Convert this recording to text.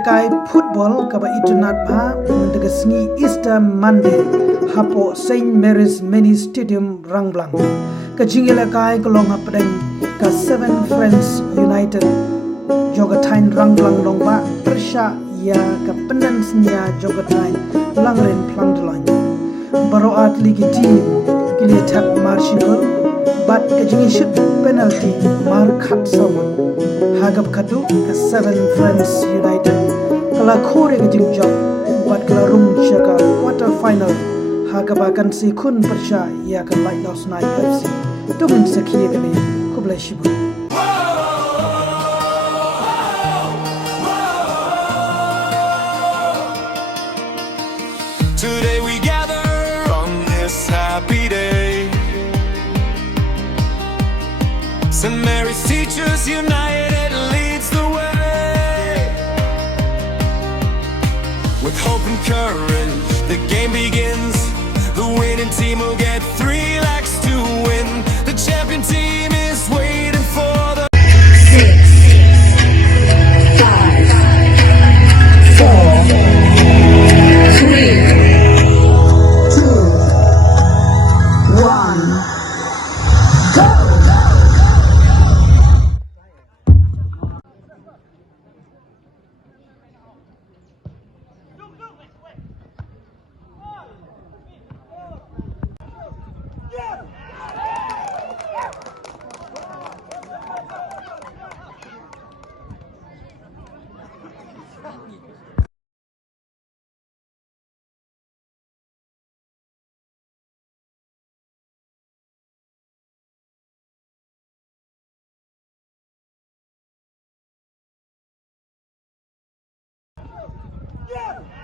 jingialehkai football kaba itynnat ba mendegasngi Easter Monday hapoh Saint Mary's Mini Stadium rangblang ka jingialehkai kolong apdeng ka 7 Friends United jogatain rangblang longba pyrshah ya ka Pyndensynnia jogatain langren plangdelan baroat LIGHT-Tbeh iathep marshal bat ka iashut penalty mar khat samun hagap khatu ka 7 Friends United kala khore ka jingjok bat kala rum chaka quarter final hagap akan si khun pyrshah ya ka LIGHT-Tbeh FC tumin sakhiye kani kublai shibu. Today we gather on this happy day. St. Mary's teachers united leads the way. With hope and courage, the game begins. The winning team will get 3 lakhs to win. The champion team is waiting for the 6, 5, 4, 3, 2, 1, go! Yeah!